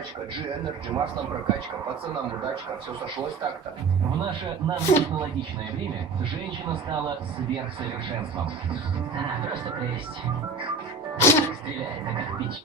тачка, G-Energy, маслом прокачка, пацанам удачка, все сошлось так-то. В наше нанотехнологичное время женщина стала сверхсовершенством. Она просто прелесть. Стреляет, как пич.